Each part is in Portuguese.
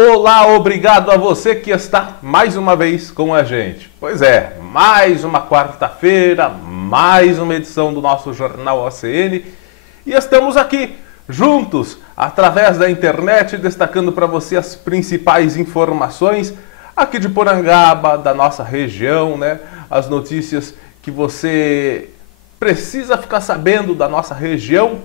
Olá, obrigado a você que está mais uma vez com a gente. Pois é, mais uma quarta-feira, mais uma edição do nosso Jornal OCN e estamos aqui juntos através da internet destacando para você as principais informações aqui de Porangaba, da nossa região, né? As notícias que você precisa ficar sabendo da nossa região.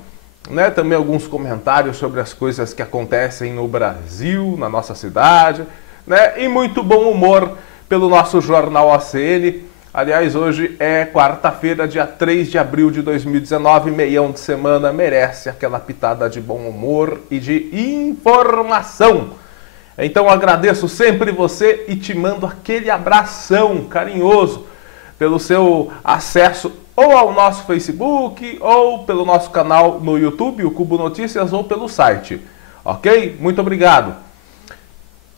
Né, também alguns comentários sobre as coisas que acontecem no Brasil, na nossa cidade, né, e muito bom humor pelo nosso Jornal OCN. Aliás, hoje é quarta-feira, dia 3 de abril de 2019, meião de semana, merece aquela pitada de bom humor e de informação. Então agradeço sempre você e te mando aquele abração carinhoso pelo seu acesso ou ao nosso Facebook, ou pelo nosso canal no YouTube, o Cubo Notícias, ou pelo site. Ok? Muito obrigado.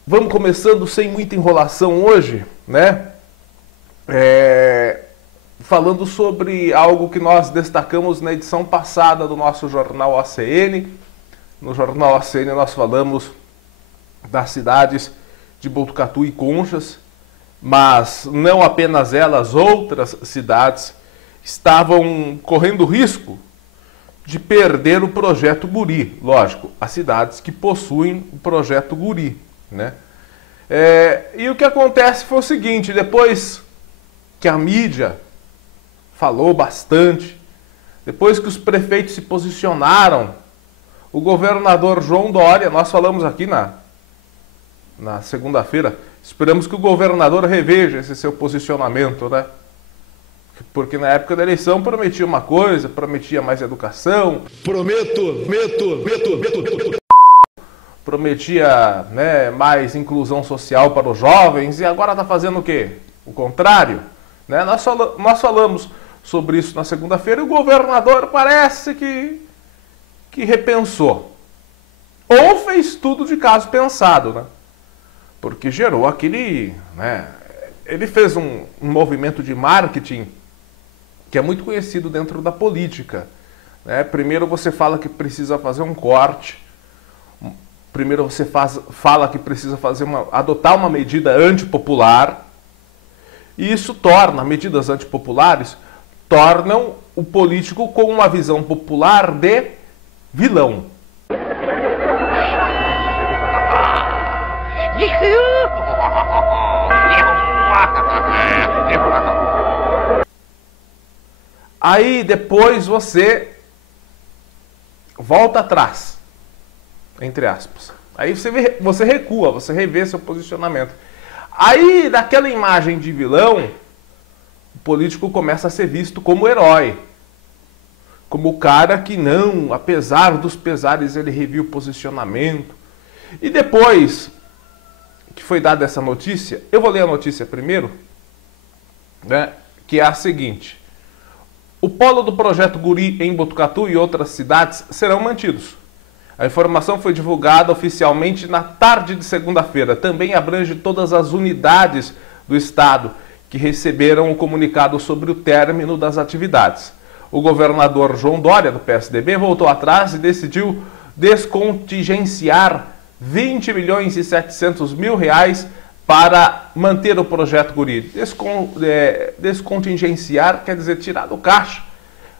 Vamos começando sem muita enrolação hoje, né? Falando sobre algo que nós destacamos na edição passada do nosso Jornal OCN. No Jornal OCN nós falamos das cidades de Botucatu e Conchas, mas não apenas elas, outras cidades estavam correndo risco de perder o projeto Guri. Lógico, as cidades que possuem o projeto Guri, né? E o que acontece foi o seguinte: depois que a mídia falou bastante, depois que os prefeitos se posicionaram, o governador João Dória, nós falamos aqui na segunda-feira, esperamos que o governador reveja esse seu posicionamento, né? Porque na época da eleição prometia uma coisa, prometia mais educação. Prometia, né, mais inclusão social para os jovens e agora está fazendo o quê? O contrário. Né? Nós falamos sobre isso na segunda-feira e o governador parece que repensou. Ou fez tudo de caso pensado, né? Porque gerou aquele... né, ele fez um movimento de marketing que é muito conhecido dentro da política. Né? Primeiro você fala que precisa fazer um corte, primeiro você fala que precisa adotar uma medida antipopular, e isso torna, medidas antipopulares, tornam o político com uma visão popular de vilão. Aí depois você volta atrás, entre aspas. Aí você recua, você revê seu posicionamento. Aí daquela imagem de vilão, o político começa a ser visto como herói. Como o cara que não, apesar dos pesares, ele reviu o posicionamento. E depois que foi dada essa notícia, eu vou ler a notícia primeiro, né, que é a seguinte: o polo do projeto Guri em Botucatu e outras cidades serão mantidos. A informação foi divulgada oficialmente na tarde de segunda-feira. Também abrange todas as unidades do estado que receberam o comunicado sobre o término das atividades. O governador João Dória, do PSDB, voltou atrás e decidiu descontingenciar 20 milhões e 700 mil reais para manter o projeto Guri. Descontingenciar quer dizer tirar do caixa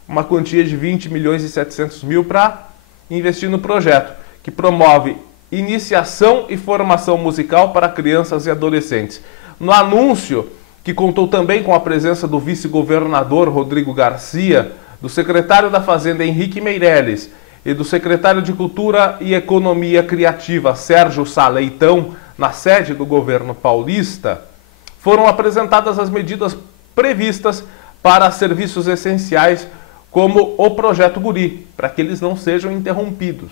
uma quantia de 20 milhões e 700 mil para investir no projeto, que promove iniciação e formação musical para crianças e adolescentes. No anúncio, que contou também com a presença do vice-governador Rodrigo Garcia, do secretário da Fazenda Henrique Meirelles e do secretário de Cultura e Economia Criativa Sérgio Sá Leitão, na sede do governo paulista, foram apresentadas as medidas previstas para serviços essenciais como o projeto Guri, para que eles não sejam interrompidos.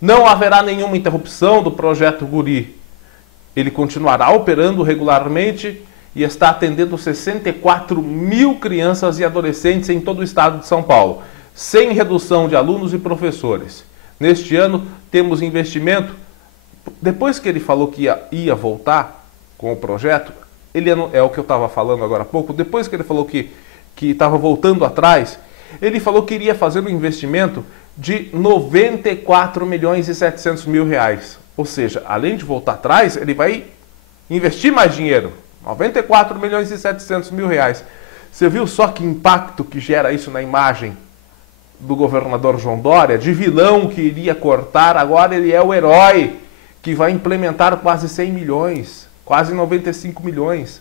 Não haverá nenhuma interrupção do projeto Guri. Ele continuará operando regularmente e está atendendo 64 mil crianças e adolescentes em todo o estado de São Paulo, sem redução de alunos e professores. Neste ano, temos investimento. Depois que ele falou que ia voltar com o projeto, é o que eu estava falando agora há pouco, depois que ele falou que estava voltando atrás, ele falou que iria fazer um investimento de 94 milhões e 700 mil reais. Ou seja, além de voltar atrás, ele vai investir mais dinheiro. 94 milhões e 700 mil reais. Você viu só que impacto que gera isso na imagem do governador João Dória? De vilão que iria cortar, agora ele é o herói que vai implementar quase 100 milhões, quase 95 milhões.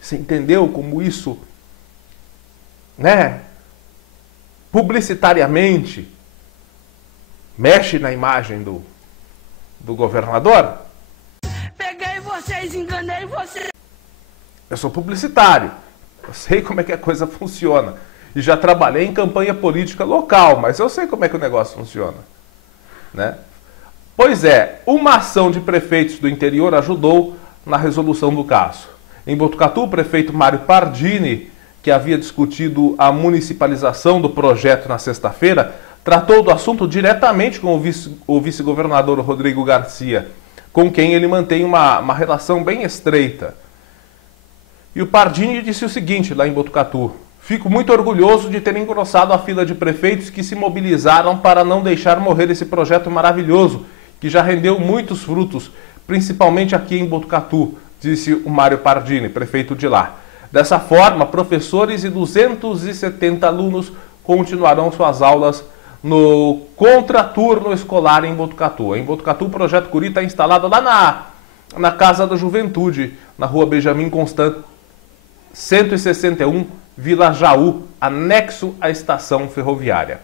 Você entendeu como isso, né, publicitariamente mexe na imagem do governador? Peguei vocês, enganei vocês. Eu sou publicitário, eu sei como é que a coisa funciona. E já trabalhei em campanha política local, mas eu sei como é que o negócio funciona, né? Pois é, uma ação de prefeitos do interior ajudou na resolução do caso. Em Botucatu, o prefeito Mário Pardini, que havia discutido a municipalização do projeto na sexta-feira, tratou do assunto diretamente com o vice-governador Rodrigo Garcia, com quem ele mantém uma relação bem estreita. E o Pardini disse o seguinte lá em Botucatu: fico muito orgulhoso de ter engrossado a fila de prefeitos que se mobilizaram para não deixar morrer esse projeto maravilhoso, que já rendeu muitos frutos, principalmente aqui em Botucatu, disse o Mário Pardini, prefeito de lá. Dessa forma, professores e 270 alunos continuarão suas aulas no contraturno escolar em Botucatu. Em Botucatu, o Projeto Guri está instalado lá na Casa da Juventude, na rua Benjamin Constant, 161, Vila Jaú, anexo à estação ferroviária.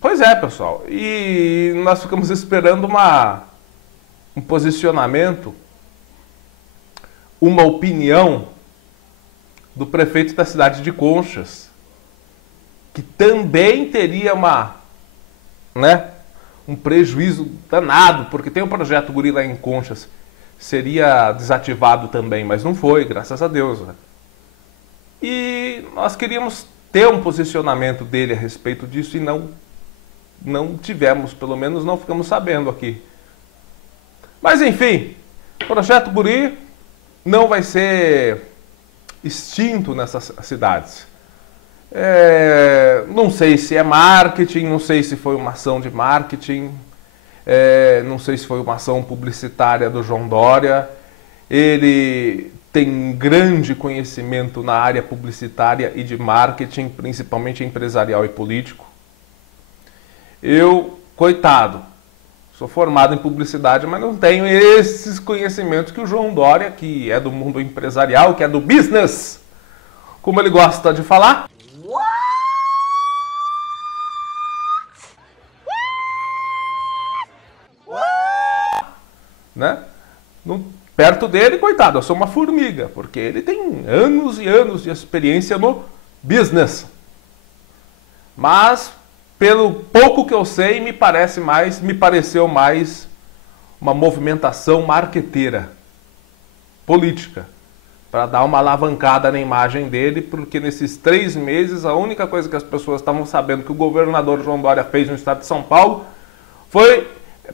Pois é, pessoal. E nós ficamos esperando um posicionamento, uma opinião do prefeito da cidade de Conchas, que também teria um prejuízo danado, porque tem um projeto Guri lá em Conchas, seria desativado também, mas não foi, graças a Deus, né? E nós queríamos ter um posicionamento dele a respeito disso e não tivemos, pelo menos não ficamos sabendo aqui. Mas enfim, o Projeto Guri não vai ser extinto nessas cidades. Não sei se é marketing, não sei se foi uma ação de marketing, não sei se foi uma ação publicitária do João Dória. Ele tem grande conhecimento na área publicitária e de marketing, principalmente empresarial e político. Eu, coitado, sou formado em publicidade, mas não tenho esses conhecimentos que o João Dória, que é do mundo empresarial, que é do business, como ele gosta de falar. Né? Perto dele, coitado, eu sou uma formiga, porque ele tem anos e anos de experiência no business. Mas, pelo pouco que eu sei, me pareceu mais uma movimentação marqueteira, política, para dar uma alavancada na imagem dele, porque nesses 3 meses a única coisa que as pessoas estavam sabendo que o governador João Dória fez no estado de São Paulo foi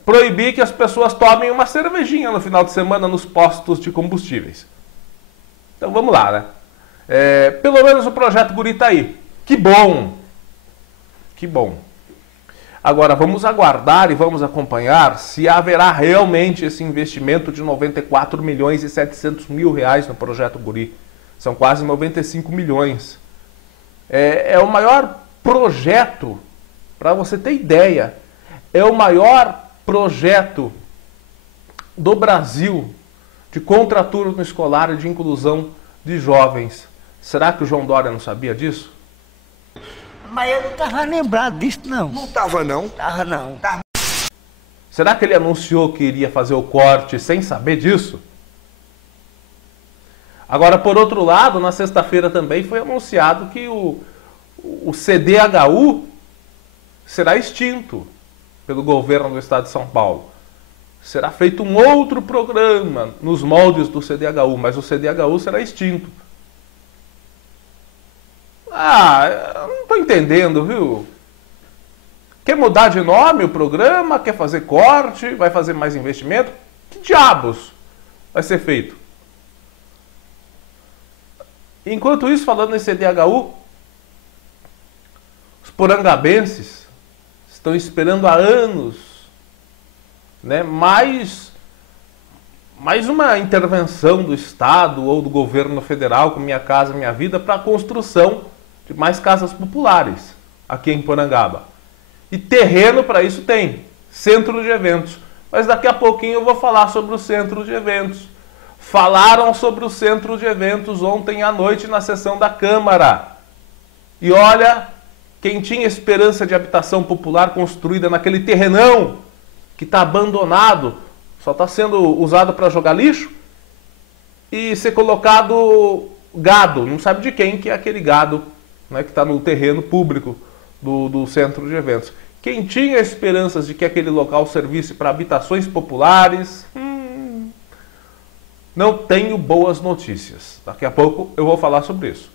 proibir que as pessoas tomem uma cervejinha no final de semana nos postos de combustíveis. Então vamos lá, né? Pelo menos o Projeto Guri está aí. Que bom! Que bom. Agora vamos aguardar e vamos acompanhar se haverá realmente esse investimento de 94 milhões e 700 mil reais no Projeto Guri. São quase 95 milhões. É o maior projeto, para você ter ideia, é o maior projeto do Brasil de contraturno escolar e de inclusão de jovens. Será que o João Dória não sabia disso? Mas eu não estava lembrado disso, não. Não estava, não? Tava, não. Será que ele anunciou que iria fazer o corte sem saber disso? Agora, por outro lado, na sexta-feira também foi anunciado que o CDHU será extinto pelo governo do estado de São Paulo. Será feito um outro programa nos moldes do CDHU, mas o CDHU será extinto. Eu não estou entendendo, viu? Quer mudar de nome o programa? Quer fazer corte? Vai fazer mais investimento? Que diabos vai ser feito? Enquanto isso, falando em CDHU, os porangabenses estão esperando há anos, né, mais uma intervenção do Estado ou do governo federal com Minha Casa Minha Vida para a construção de mais casas populares aqui em Porangaba. E terreno para isso tem, centro de eventos. Mas daqui a pouquinho eu vou falar sobre o centro de eventos. Falaram sobre o centro de eventos ontem à noite na sessão da Câmara. E olha, quem tinha esperança de habitação popular construída naquele terrenão que está abandonado, só está sendo usado para jogar lixo e ser colocado gado, não sabe de quem que é aquele gado, né, que está no terreno público do centro de eventos. Quem tinha esperanças de que aquele local servisse para habitações populares, não tenho boas notícias. Daqui a pouco eu vou falar sobre isso.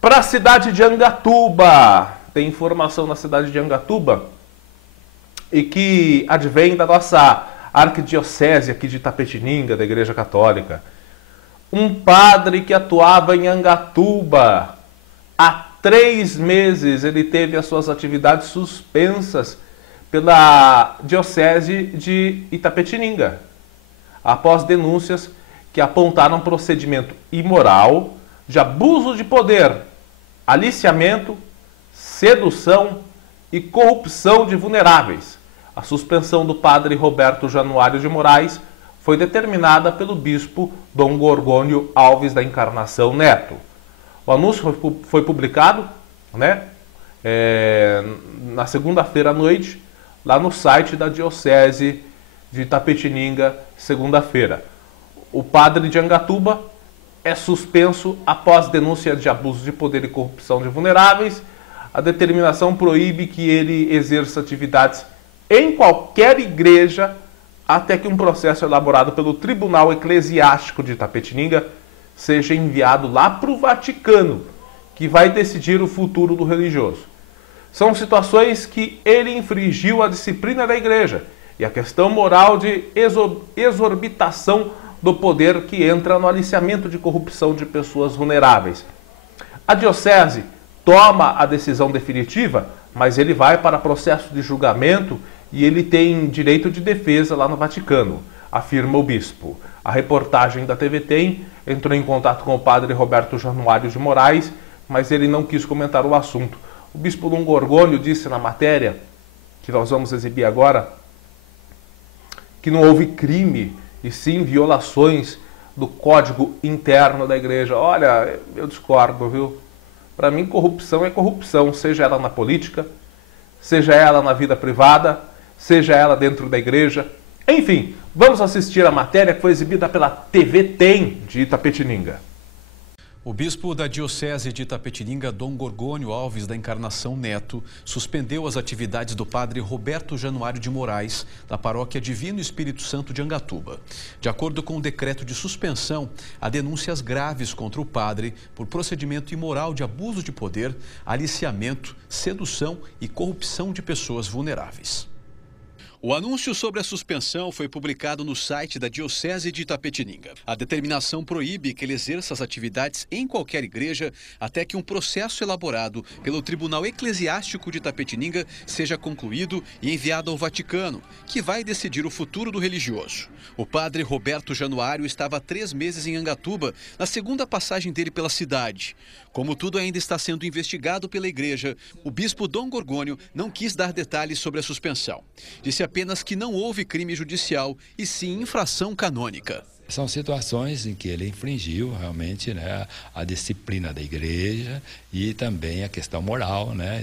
Para a cidade de Angatuba, tem informação na cidade de Angatuba e que advém da nossa arquidiocese aqui de Itapetininga, da Igreja Católica. Um padre que atuava em Angatuba, há 3 meses ele teve as suas atividades suspensas pela Diocese de Itapetininga, após denúncias que apontaram procedimento imoral de abuso de poder, aliciamento, sedução e corrupção de vulneráveis. A suspensão do padre Roberto Januário de Moraes foi determinada pelo bispo Dom Gorgônio Alves da Encarnação Neto. O anúncio foi publicado, né, na segunda-feira à noite, lá no site da Diocese de Itapetininga, segunda-feira. O padre de Angatuba é suspenso após denúncia de abuso de poder e corrupção de vulneráveis. A determinação proíbe que ele exerça atividades em qualquer igreja até que um processo elaborado pelo Tribunal Eclesiástico de Itapetininga seja enviado lá para o Vaticano, que vai decidir o futuro do religioso. São situações que ele infringiu a disciplina da igreja e a questão moral de exorbitação do poder que entra no aliciamento de corrupção de pessoas vulneráveis. A diocese toma a decisão definitiva, mas ele vai para processo de julgamento e ele tem direito de defesa lá no Vaticano, afirma o bispo. A reportagem da TV Tem entrou em contato com o padre Roberto Januário de Moraes, mas ele não quis comentar o assunto. O bispo Dom Gorgônio disse na matéria, que nós vamos exibir agora, que não houve crime, e sim violações do código interno da igreja. Olha, eu discordo, viu? Para mim, corrupção é corrupção, seja ela na política, seja ela na vida privada, seja ela dentro da igreja. Enfim, vamos assistir a matéria que foi exibida pela TV Tem de Itapetininga. O bispo da Diocese de Itapetininga, Dom Gorgônio Alves da Encarnação Neto, suspendeu as atividades do padre Roberto Januário de Moraes, da paróquia Divino Espírito Santo de Angatuba. De acordo com o decreto de suspensão, há denúncias graves contra o padre por procedimento imoral de abuso de poder, aliciamento, sedução e corrupção de pessoas vulneráveis. O anúncio sobre a suspensão foi publicado no site da Diocese de Itapetininga. A determinação proíbe que ele exerça as atividades em qualquer igreja até que um processo elaborado pelo Tribunal Eclesiástico de Itapetininga seja concluído e enviado ao Vaticano, que vai decidir o futuro do religioso. O padre Roberto Januário estava há 3 meses em Angatuba, na segunda passagem dele pela cidade. Como tudo ainda está sendo investigado pela igreja, o bispo Dom Gorgônio não quis dar detalhes sobre a suspensão. Disse apenas que não houve crime judicial e sim infração canônica. São situações em que ele infringiu realmente, né, a disciplina da igreja e também a questão moral, né,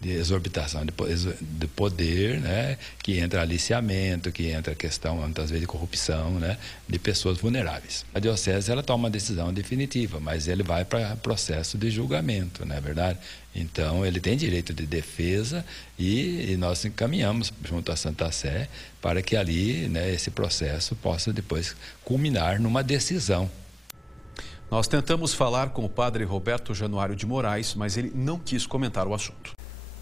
de exorbitação de poder, né, que entra aliciamento, que entra a questão, muitas vezes, de corrupção, né, de pessoas vulneráveis. A diocese, ela toma uma decisão definitiva, mas ele vai para processo de julgamento, não é verdade? Então, ele tem direito de defesa e nós encaminhamos junto à Santa Sé para que ali, né, esse processo possa depois culminar numa decisão. Nós tentamos falar com o padre Roberto Januário de Moraes, mas ele não quis comentar o assunto.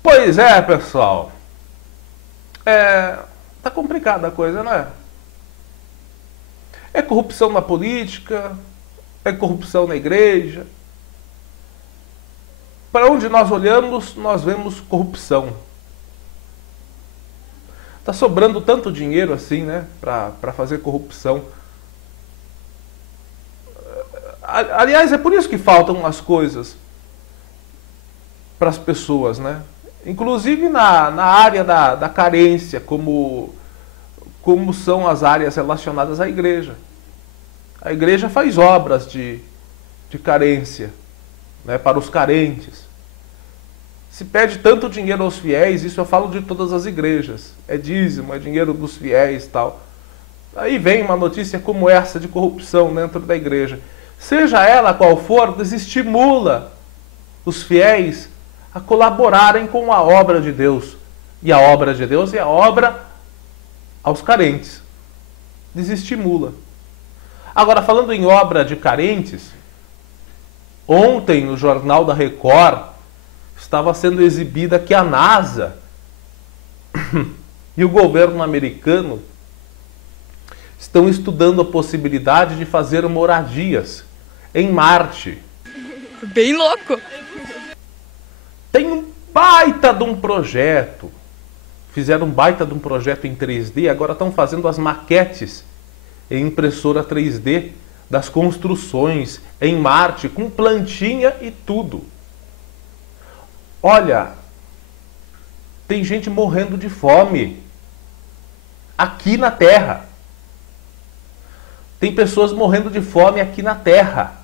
Pois é, pessoal. Tá complicada a coisa, não é? É corrupção na política, é corrupção na igreja. para onde nós olhamos, nós vemos corrupção. Está sobrando tanto dinheiro assim, né, para fazer corrupção. Aliás, é por isso que faltam as coisas para as pessoas, né? Inclusive na área da carência, como são as áreas relacionadas à igreja. A igreja faz obras de carência, né, para os carentes. Se pede tanto dinheiro aos fiéis, isso eu falo de todas as igrejas. É dízimo, é dinheiro dos fiéis e tal. Aí vem uma notícia como essa de corrupção dentro da igreja. Seja ela qual for, desestimula os fiéis a colaborarem com a obra de Deus. E a obra de Deus é a obra aos carentes. Desestimula. Agora, falando em obra de carentes, ontem no Jornal da Record estava sendo exibida que a NASA e o governo americano estão estudando a possibilidade de fazer moradias em Marte. Bem louco! Tem um baita de um projeto. Fizeram um baita de um projeto em 3D, agora estão fazendo as maquetes em impressora 3D das construções em Marte, com plantinha e tudo. Olha, tem gente morrendo de fome aqui na Terra. Tem pessoas morrendo de fome aqui na Terra.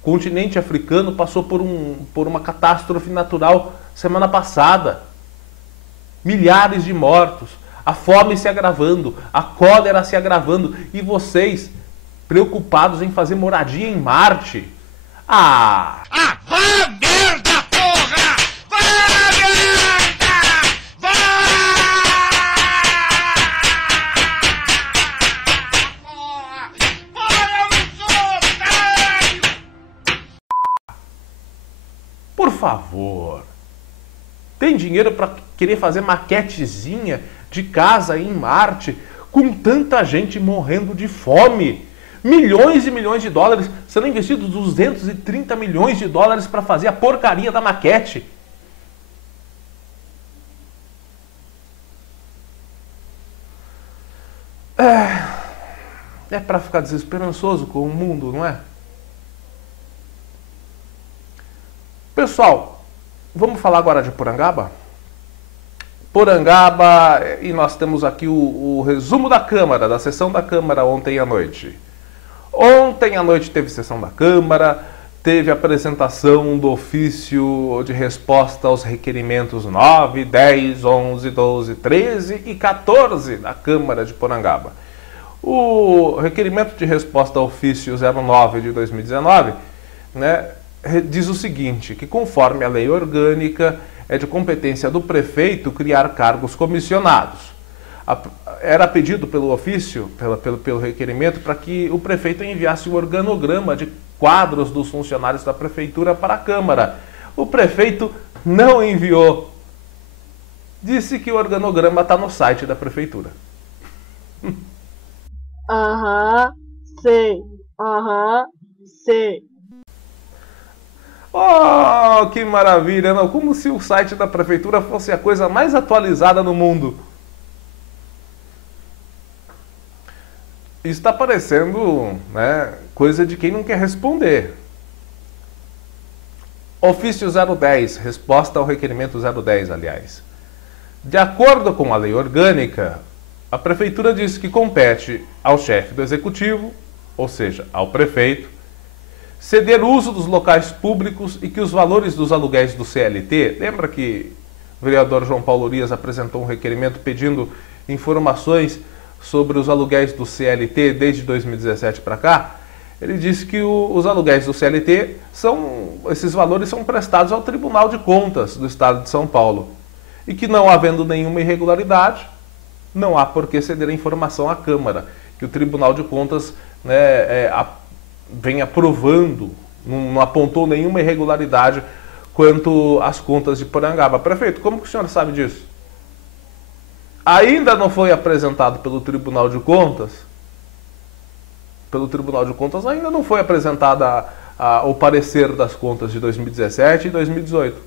O continente africano passou por uma catástrofe natural semana passada. Milhares de mortos, a fome se agravando, a cólera se agravando, e vocês preocupados em fazer moradia em Marte? Ah! Vá merda, porra! Vá merda! Vá! Porra! Eu não sou otário! Por favor. Tem dinheiro para querer fazer maquetezinha de casa em Marte com tanta gente morrendo de fome? Milhões e milhões de dólares, sendo investidos 230 milhões de dólares para fazer a porcaria da maquete. É para ficar desesperançoso com o mundo, não é? Pessoal, vamos falar agora de Porangaba? Porangaba, e nós temos aqui o resumo da Câmara, da sessão da Câmara ontem à noite. Ontem à noite teve sessão da Câmara, teve apresentação do ofício de resposta aos requerimentos 9, 10, 11, 12, 13 e 14 da Câmara de Porangaba. O requerimento de resposta ao ofício 09 de 2019, né, diz o seguinte, que conforme a lei orgânica é de competência do prefeito criar cargos comissionados. Era pedido pelo ofício, pelo requerimento, para que o prefeito enviasse o organograma de quadros dos funcionários da prefeitura para a Câmara. O prefeito não enviou. Disse que o organograma está no site da prefeitura. Sei. Sei. Oh, que maravilha! Não, como se o site da prefeitura fosse a coisa mais atualizada no mundo. Isso está parecendo, né, coisa de quem não quer responder. Ofício 010, resposta ao requerimento 010, aliás. De acordo com a lei orgânica, a prefeitura diz que compete ao chefe do executivo, ou seja, ao prefeito, ceder uso dos locais públicos e que os valores dos aluguéis do CLT... Lembra que o vereador João Paulo Urias apresentou um requerimento pedindo informações sobre os aluguéis do CLT desde 2017 para cá? Ele disse que os aluguéis do CLT, esses valores são prestados ao Tribunal de Contas do Estado de São Paulo. E que não havendo nenhuma irregularidade, não há por que ceder a informação à Câmara. Que o Tribunal de Contas, né, vem aprovando, não apontou nenhuma irregularidade quanto às contas de Porangaba. Prefeito, como que o senhor sabe disso? Ainda não foi apresentado pelo Tribunal de Contas? Pelo Tribunal de Contas ainda não foi apresentada o parecer das contas de 2017 e 2018.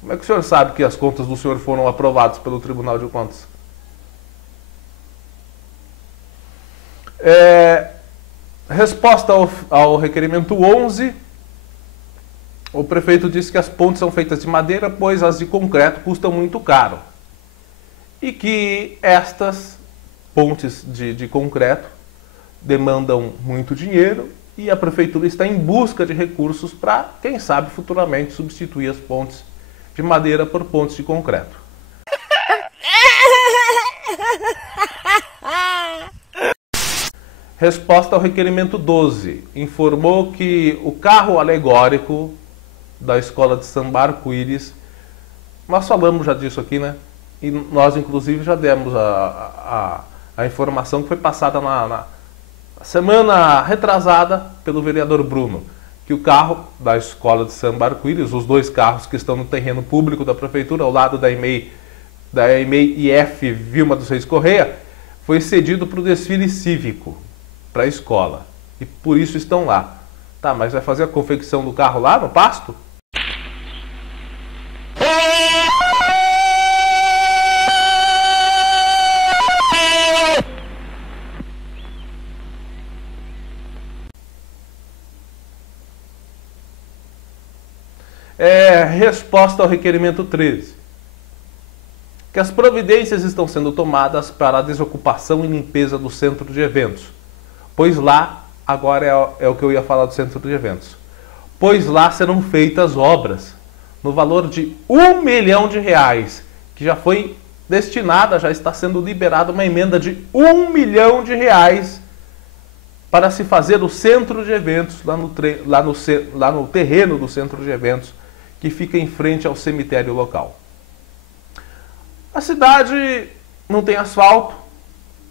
Como é que o senhor sabe que as contas do senhor foram aprovadas pelo Tribunal de Contas? Resposta ao requerimento 11, o prefeito disse que as pontes são feitas de madeira, pois as de concreto custam muito caro. E que estas pontes de concreto demandam muito dinheiro e a prefeitura está em busca de recursos para, quem sabe, futuramente substituir as pontes de madeira por pontes de concreto. Resposta ao requerimento 12. Informou que o carro alegórico da escola de samba Arco-Íris, nós falamos já disso aqui, né? E nós, inclusive, já demos a informação que foi passada na semana retrasada pelo vereador Bruno, que o carro da escola de samba Arco-Íris, os dois carros que estão no terreno público da prefeitura, ao lado da EMEI IF Vilma dos Reis Correia, foi cedido para o desfile cívico, para a escola. E por isso estão lá. Tá, mas vai fazer a confecção do carro lá no pasto? Resposta ao requerimento 13. Que as providências estão sendo tomadas para a desocupação e limpeza do centro de eventos. Pois lá, agora é o que eu ia falar do centro de eventos. Pois lá serão feitas obras no valor de R$1 milhão, que já foi destinada, já está sendo liberada uma emenda de R$1 milhão para se fazer o centro de eventos lá no terreno do centro de eventos, que fica em frente ao cemitério local. A cidade não tem asfalto,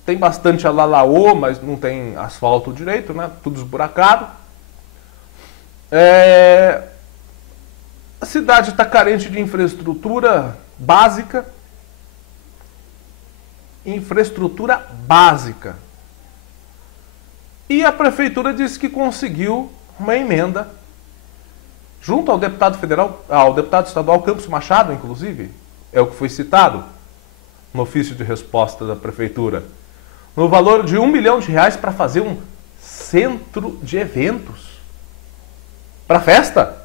tem bastante alalaô, mas não tem asfalto direito, né? Tudo esburacado. A cidade está carente de infraestrutura básica. Infraestrutura básica. E a prefeitura disse que conseguiu uma emenda junto ao deputado federal, ao deputado estadual Campos Machado, inclusive, é o que foi citado no ofício de resposta da prefeitura, no valor de R$1 milhão para fazer um centro de eventos para festa.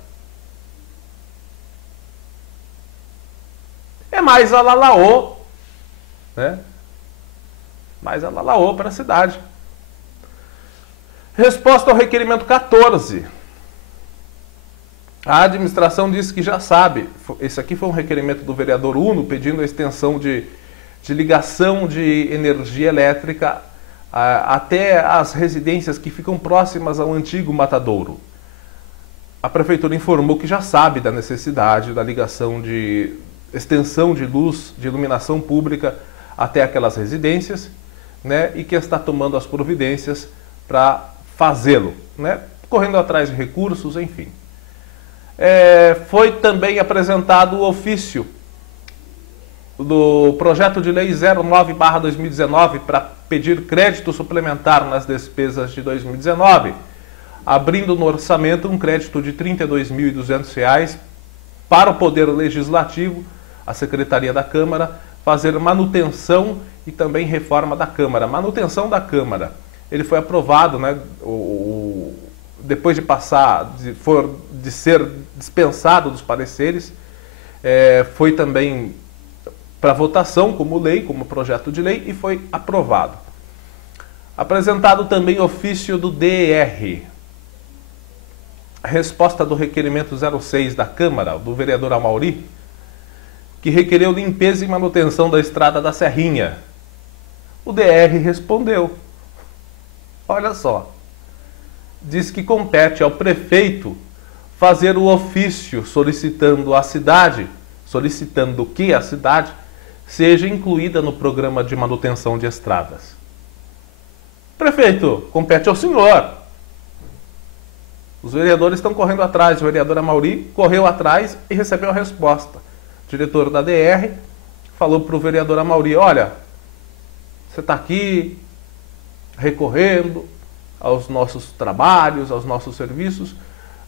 É mais alalaô, né? Mais alalaô para a cidade. Resposta ao requerimento 14. A administração disse que já sabe. Esse aqui foi um requerimento do vereador Uno pedindo a extensão de ligação de energia elétrica até as residências que ficam próximas ao antigo matadouro. A prefeitura informou que já sabe da necessidade da ligação de extensão de luz, de iluminação pública até aquelas residências, né, e que está tomando as providências para fazê-lo, né, correndo atrás de recursos, enfim. Foi também apresentado o ofício do projeto de lei 09/2019 para pedir crédito suplementar nas despesas de 2019, abrindo no orçamento um crédito de R$ 32.200 para o Poder Legislativo, a Secretaria da Câmara, fazer manutenção e também reforma da Câmara. Manutenção da Câmara. Ele foi aprovado, né, depois de ser dispensado dos pareceres, foi também para votação como lei, como projeto de lei, e foi aprovado. Apresentado também ofício do DR. A resposta do requerimento 06 da Câmara, do vereador Amauri, que requereu limpeza e manutenção da estrada da Serrinha. O DR respondeu. Olha só. Diz que compete ao prefeito fazer o ofício solicitando que a cidade seja incluída no programa de manutenção de estradas. Prefeito, compete ao senhor. Os vereadores estão correndo atrás. O vereador Amauri correu atrás e recebeu a resposta diretor da DR, falou para o vereador Amaury: olha, você está aqui recorrendo aos nossos trabalhos, aos nossos serviços,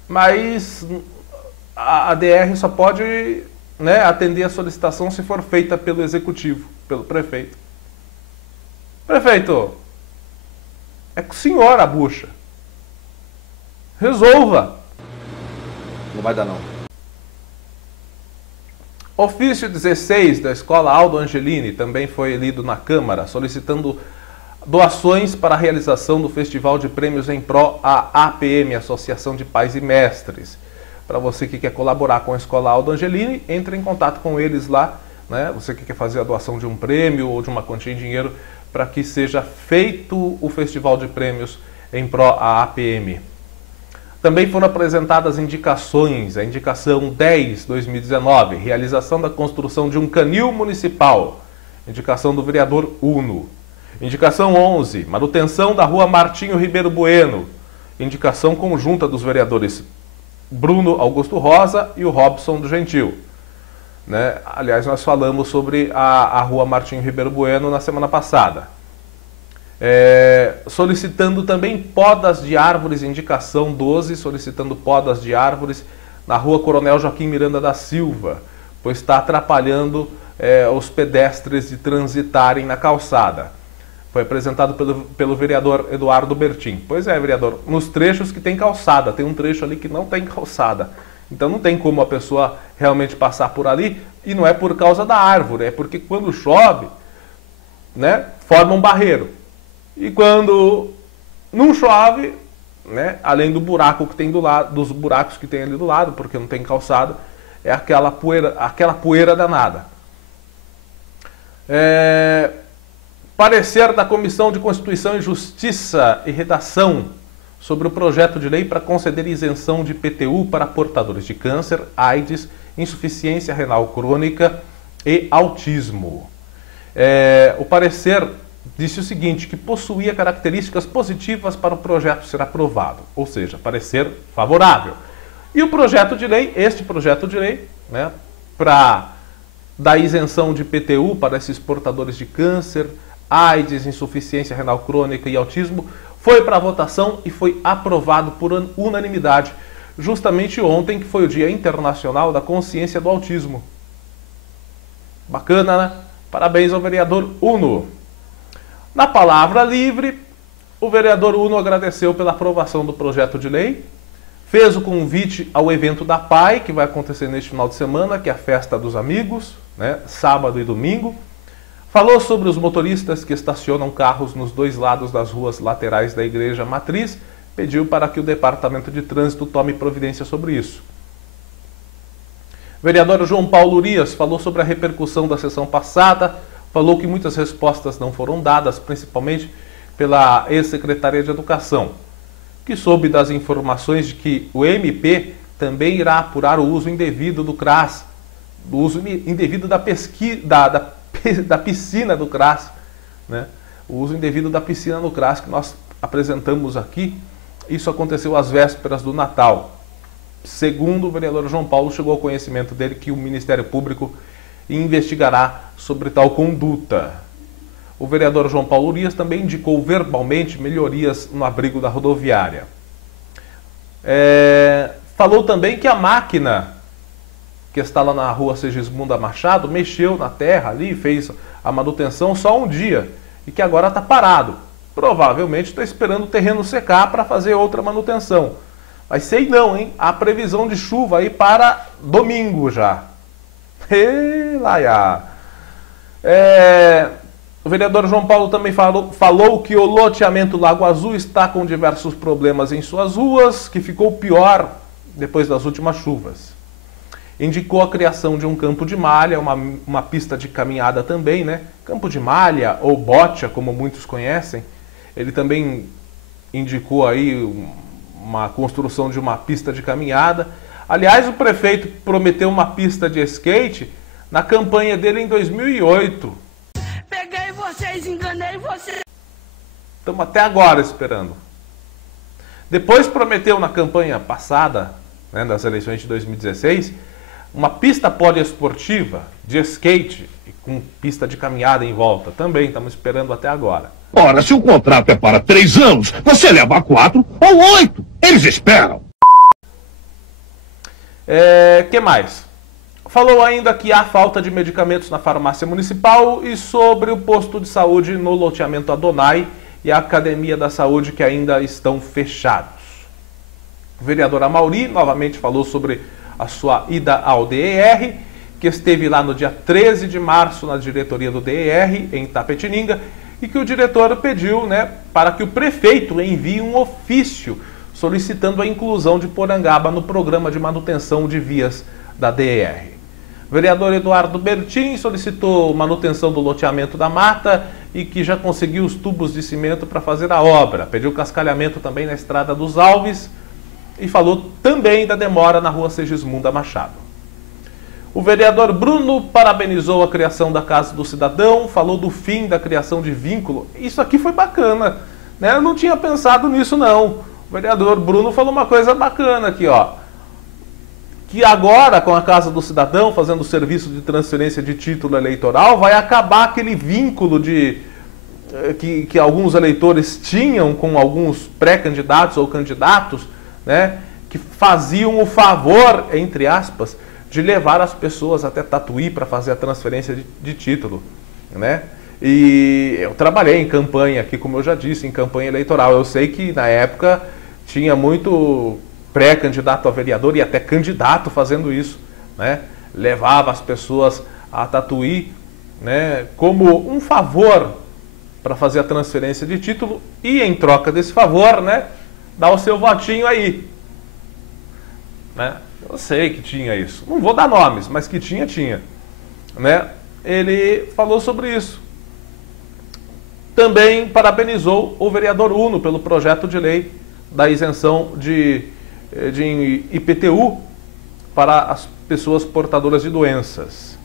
mas a DR só pode, né, atender a solicitação se for feita pelo executivo, pelo prefeito. Prefeito, é com o senhor a bucha. Resolva. Não vai dar não. Ofício 16 da Escola Aldo Angelini também foi lido na Câmara, solicitando doações para a realização do Festival de Prêmios em Pró à APM, Associação de Pais e Mestres. Para você que quer colaborar com a Escola Aldo Angelini, entre em contato com eles lá, né? Você que quer fazer a doação de um prêmio ou de uma quantia em dinheiro para que seja feito o Festival de Prêmios em Pró à APM. Também foram apresentadas indicações, a indicação 10/2019, realização da construção de um canil municipal, indicação do vereador Uno. Indicação 11, manutenção da rua Martinho Ribeiro Bueno, indicação conjunta dos vereadores Bruno Augusto Rosa e o Robson do Gentil. Né? Aliás, nós falamos sobre a rua Martinho Ribeiro Bueno na semana passada. Solicitando também podas de árvores, indicação 12, solicitando podas de árvores na rua Coronel Joaquim Miranda da Silva, pois está atrapalhando os pedestres de transitarem na calçada. Foi apresentado pelo vereador Eduardo Bertin. Pois é, vereador, nos trechos que tem calçada, tem um trecho ali que não tem calçada. Então não tem como a pessoa realmente passar por ali, e não é por causa da árvore, é porque quando chove, né, forma um barreiro. E quando não chove, né, além do buraco que tem do lado, dos buracos que tem ali do lado, porque não tem calçada, é aquela poeira danada. Parecer da Comissão de Constituição e Justiça e Redação sobre o projeto de lei para conceder isenção de IPTU para portadores de câncer, AIDS, insuficiência renal crônica e autismo. O parecer disse o seguinte, que possuía características positivas para o projeto ser aprovado, ou seja, parecer favorável. E o projeto de lei, este projeto de lei, né, para dar isenção de IPTU para esses portadores de câncer, AIDS, insuficiência renal crônica e autismo, foi para votação e foi aprovado por unanimidade, justamente ontem, que foi o Dia Internacional da Consciência do Autismo. Bacana, né? Parabéns ao vereador Uno. Na palavra livre, o vereador Uno agradeceu pela aprovação do projeto de lei, fez o convite ao evento da PAI, que vai acontecer neste final de semana, que é a Festa dos Amigos, né, sábado e domingo. Falou sobre os motoristas que estacionam carros nos dois lados das ruas laterais da Igreja Matriz, pediu para que o Departamento de Trânsito tome providência sobre isso. O vereador João Paulo Urias falou sobre a repercussão da sessão passada, falou que muitas respostas não foram dadas, principalmente pela ex-secretaria de Educação, que soube das informações de que o MP também irá apurar o uso indevido do CRAS, do uso indevido da piscina do CRAS, né? O uso indevido da piscina no CRAS que nós apresentamos aqui, isso aconteceu às vésperas do Natal. Segundo o vereador João Paulo, chegou ao conhecimento dele que o Ministério Público investigará sobre tal conduta. O vereador João Paulo Urias também indicou verbalmente melhorias no abrigo da rodoviária. Falou também que a máquina que está lá na rua Segismunda Machado mexeu na terra ali, fez a manutenção só um dia e que agora está parado. Provavelmente está esperando o terreno secar para fazer outra manutenção. Mas sei não, hein? Há previsão de chuva aí para domingo já. O vereador João Paulo também falou que o loteamento Lago Azul está com diversos problemas em suas ruas, que ficou pior depois das últimas chuvas. Indicou a criação de um campo de malha, uma pista de caminhada também, né? Campo de malha ou bocha, como muitos conhecem. Ele também indicou aí uma construção de uma pista de caminhada. Aliás, o prefeito prometeu uma pista de skate na campanha dele em 2008. Peguei vocês, enganei vocês. Estamos até agora esperando. Depois prometeu na campanha passada, né, das eleições de 2016, uma pista poliesportiva de skate e com pista de caminhada em volta. Também estamos esperando até agora. Ora, se o contrato é para 3 anos, você leva 4 ou 8. Eles esperam. Que mais? Falou ainda que há falta de medicamentos na farmácia municipal e sobre o posto de saúde no loteamento Adonai e a Academia da Saúde que ainda estão fechados. O vereador Amauri novamente falou sobre a sua ida ao DER, que esteve lá no dia 13 de março na diretoria do DER, em Itapetininga, e que o diretor pediu, para que o prefeito envie um ofício solicitando a inclusão de Porangaba no programa de manutenção de vias da DER. O vereador Eduardo Bertin solicitou manutenção do loteamento da mata e que já conseguiu os tubos de cimento para fazer a obra. Pediu cascalhamento também na Estrada dos Alves e falou também da demora na rua Segismunda Machado. O vereador Bruno parabenizou a criação da Casa do Cidadão, falou do fim da criação de vínculo. Isso aqui foi bacana, Eu não tinha pensado nisso não. O vereador Bruno falou uma coisa bacana aqui, que agora, com a Casa do Cidadão, fazendo o serviço de transferência de título eleitoral, vai acabar aquele vínculo que alguns eleitores tinham com alguns pré-candidatos ou candidatos, que faziam o favor, entre aspas, de levar as pessoas até Tatuí para fazer a transferência de título, E eu trabalhei em campanha aqui, como eu já disse, em campanha eleitoral. Eu sei que na época tinha muito pré-candidato a vereador e até candidato fazendo isso, Levava as pessoas a Tatuí, como um favor para fazer a transferência de título e em troca desse favor, dar o seu votinho aí, Eu sei que tinha isso. Não vou dar nomes, mas que tinha. Ele falou sobre isso. Também parabenizou o vereador Uno pelo projeto de lei da isenção de IPTU para as pessoas portadoras de doenças.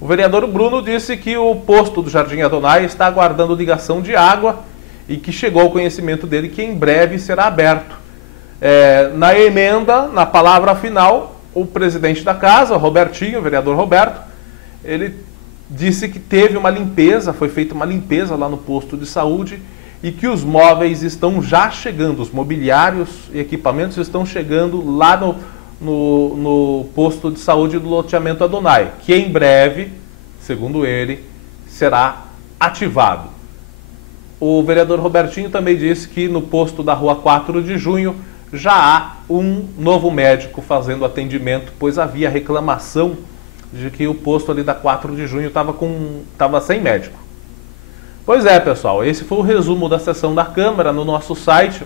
O vereador Bruno disse que o posto do Jardim Adonai está aguardando ligação de água e que chegou ao conhecimento dele que em breve será aberto. Na emenda, na palavra final, o presidente da casa, o Robertinho, o vereador Roberto, ele disse que teve uma limpeza, foi feita uma limpeza lá no posto de saúde e que os móveis estão já chegando, os mobiliários e equipamentos estão chegando lá no posto de saúde do loteamento Adonai, que em breve, segundo ele, será ativado. O vereador Robertinho também disse que no posto da rua 4 de junho já há um novo médico fazendo atendimento, pois havia reclamação de que o posto ali da 4 de junho estava sem médico. Pois é, pessoal, esse foi o resumo da sessão da Câmara no nosso site.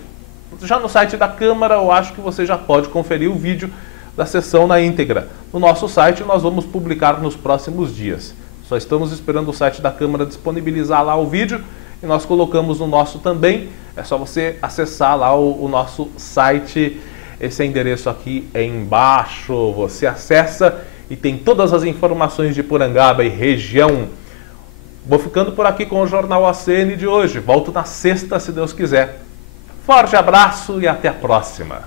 Já no site da Câmara, eu acho que você já pode conferir o vídeo da sessão na íntegra. No nosso site nós vamos publicar nos próximos dias. Só estamos esperando o site da Câmara disponibilizar lá o vídeo e nós colocamos no nosso também. É só você acessar lá o nosso site. Esse endereço aqui é embaixo. Você acessa e tem todas as informações de Porangaba e região. Vou ficando por aqui com o Jornal ACN de hoje. Volto na sexta, se Deus quiser. Forte abraço e até a próxima.